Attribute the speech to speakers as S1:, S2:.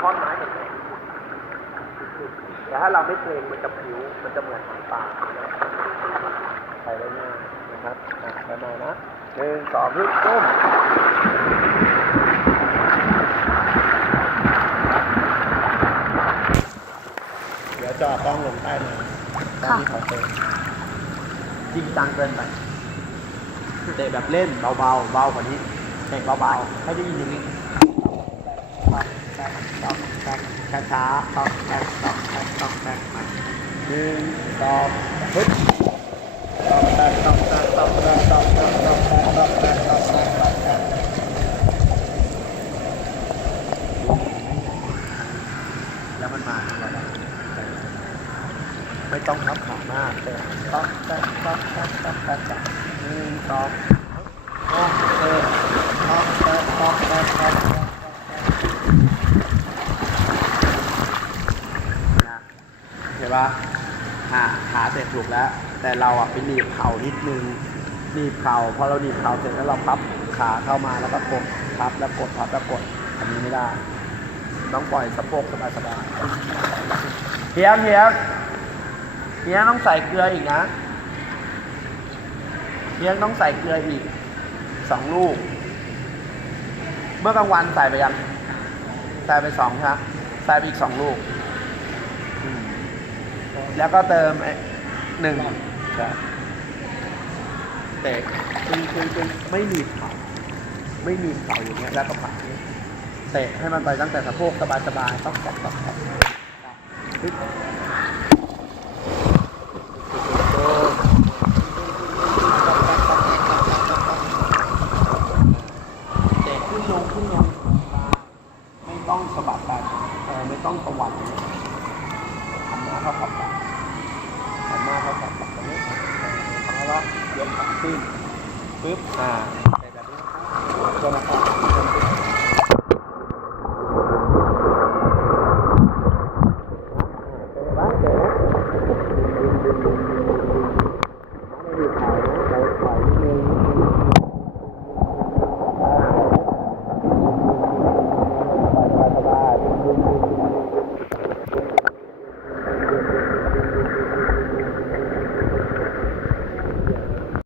S1: ท่อนไม้อย่างเงี้ยแต่ถ้าเราไม่เกรงมันจะผิว มันจะเหมือนหางปลาไปได้ง่ายนะครับอะไปมานะหนึ่งสองฮึบตุ้มเดี๋ยวจอต้องลงใต้น้ำตอนที่เขาเตะจริงจังเกินไปเตะแบบเล่นเบาๆเบากว่านี้เตะเบาๆให้ได้ยินอย่างนี้ ต้องแตกช้าต้องแตกต้องแตกต้องแตกมาหนึ่งสองฮึบต้องแตกต้องแตกต้องแตกต้องแตกต้องแตกต้องแตกต้องแตกตองแตกแล้วมันมาไม่ต้องพับขามากแต่ต๊อกต๊อกต๊อกต๊อกต๊อกต๊อกต๊อกหนึ่งสองโอเคต๊อกต๊อกต๊อกต๊อกต๊อกต๊อก นะเห็นปะหาขาเสร็จถูกแล้ว แต่เราอะไปหนีบเข่านิดนึงหนีบเข่าพอเราหนีบเข่าเสร็จแล้วเราพับขาเข้ามาแล้วก็กดพับแล้วกดพับแล้วกดอันนี้ไม่ได้ต้องปล่อยสะโพกสบายๆเฮียงเฮียงเฮียงต้องใส่เกลืออีกนะเฮียงต้องใส่เกลืออีกสองลูก เมื่อกลางวันใส่ไปยัง ใส่ไปสองครับใส่ไปอีกสองลูกอืมแล้วก็เติมไอ้หนึ่งครับเตะตึงตึงตึงไม่หนีบเข่าไม่หนีบเข่าอย่างเงี้ยแล้วก็ผลักอย่างเงี้ยเตะให้มันไปตั้งแต่สะโพกสบายสบายต้องแตะต้องแตะขึ้นลงขึ้นลงไม่ต้องสะบัดไปเออไม่ ต้องตะวันทำหน้าเขาขับไปทำหน้าเขาขับไปตรงนี้เออพอแล้วยกขาขึ้นปึ๊บอ่าเตะแบบนี้นะครับตัวนะครับ